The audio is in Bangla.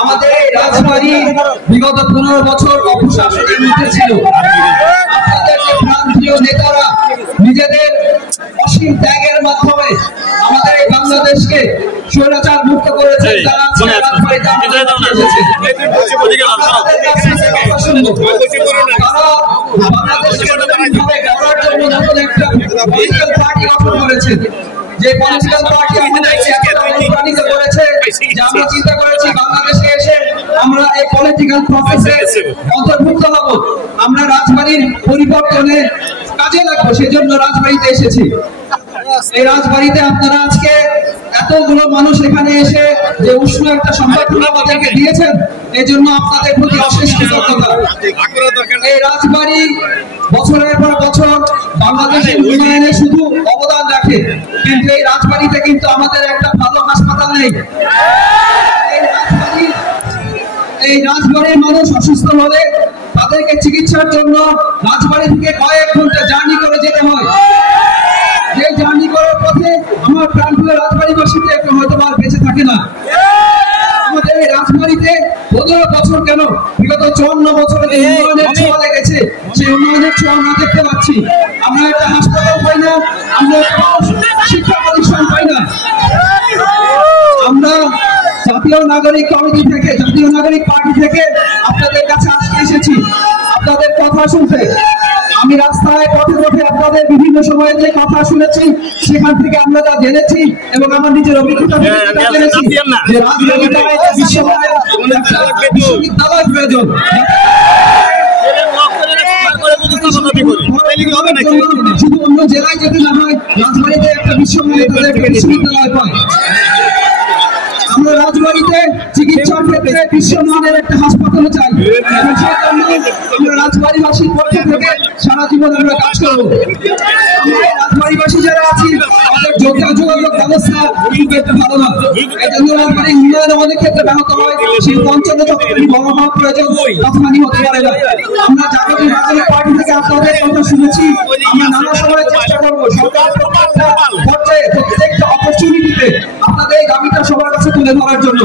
আমাদের রাজবাড়ী বিগত 15 বছর অপশাসনের মধ্যে ছিল। আপনাদের যে প্রান্তীয় নেতারা নিজেদের অসীম ত্যাগের মাধ্যমে আমাদের এই বাংলাদেশকে স্বৈরাচার মুক্ত করেছে। তারা রাজবাড়ীতে যে পলিটিক্যাল পার্টি অনুপ্রাণিত করেছে, যে আমরা চিন্তা করেছি বাংলাদেশে এসে আমরা এই পলিটিক্যাল প্রসেসে অন্তর্ভুক্ত হব, আমরা রাজবাড়ির পরিবর্তনে কাজে লাগবো, সেজন্য রাজবাড়িতে এসেছি। এই রাজবাড়িতে আপনারা আজকে এতগুলো মানুষ এখানে এসে যে উষ্ণ একটা সংগঠন আমাদেরকে দিয়েছেন, এই জন্য আপনাদের প্রতি অশেষ কৃতজ্ঞতা। এই রাজবাড়ি বছরের পর বছর বাংলাদেশের উন্নয়নে শুধু অবদান রাখে, কিন্তু এই রাজবাড়িতে কিন্তু আমাদের একটা ভালো হাসপাতাল নেই। এই রাজবাড়ির মানুষ অসুস্থ হলে তাদেরকে চিকিৎসার জন্য রাজবাড়ি থেকে কয়েক ঘন্টা জার্নি করে যেতে হয়। যে জার্নি করার পথে আমার প্রাণপ্রিয় রাজবাড়িবাসীতে একটু হয়তো আর বেঁচে থাকে না। আমাদের এই রাজবাড়িতে 15 বছর কেন, বিগত 54 বছরে যে উন্নয়নের ছোঁয়া লেগেছে, সেই উন্নয়নের ছোঁয়া আমরা দেখতে পাচ্ছি। আমরা একটা হাসপাতাল পাই না, আমরা একটা শিক্ষা প্রতিষ্ঠান পাই না। আমরা জাতীয় নাগরিক কমিটি থেকে, জাতীয় নাগরিক পার্টি থেকে আপনাদের কাছে আজকে এসেছি আপনাদের কথা শুনতে। আমি রাস্তায় পথে পথে আপনাদের বিভিন্ন সময়ে যে কথা শুনেছি, সেখান থেকে আমরা যা জেনেছি এবং আমার নিজের অভিজ্ঞতা থেকে জেনেছি যে রাজবাড়িতে বিশ্ববিদ্যালয় প্রয়োজন। শুধু অন্য জেলায় যেতে না হয়, রাজবাড়িতে একটা বিশ্ববিদ্যালয় পায়। আমরা রাজবাড়িতে চিকিৎসার ক্ষেত্রে বিশ্বমানের একটা হাসপাতাল চাই। আমরা রাজবাড়িবাসীর পক্ষ থেকে সারা জীবন আমরা কাজ করবো। রাজবাড়িবাসী যারা আছি, আমাদের যোগাযোগ ব্যবস্থা কিন্তু একটু ভালো না। এই জন্য রাজবাড়ির উন্নয়ন আমাদের ক্ষেত্রে ব্যাহত হয়। সেই পঞ্চম যতখানি বড় হওয়া প্রয়োজন, ততখানি হতে পারে না। আমরা জাতীয় নাগরিক পার্টি থেকে আপনাদের কথা শুনেছি, আমরা নানা সময় চেষ্টা করবো সরকার পর্যায়ে প্রত্যেকটা অপরচুনিটিতে আপনাদের এই দাবিটা সবার কাছে তুলে ধরার জন্য।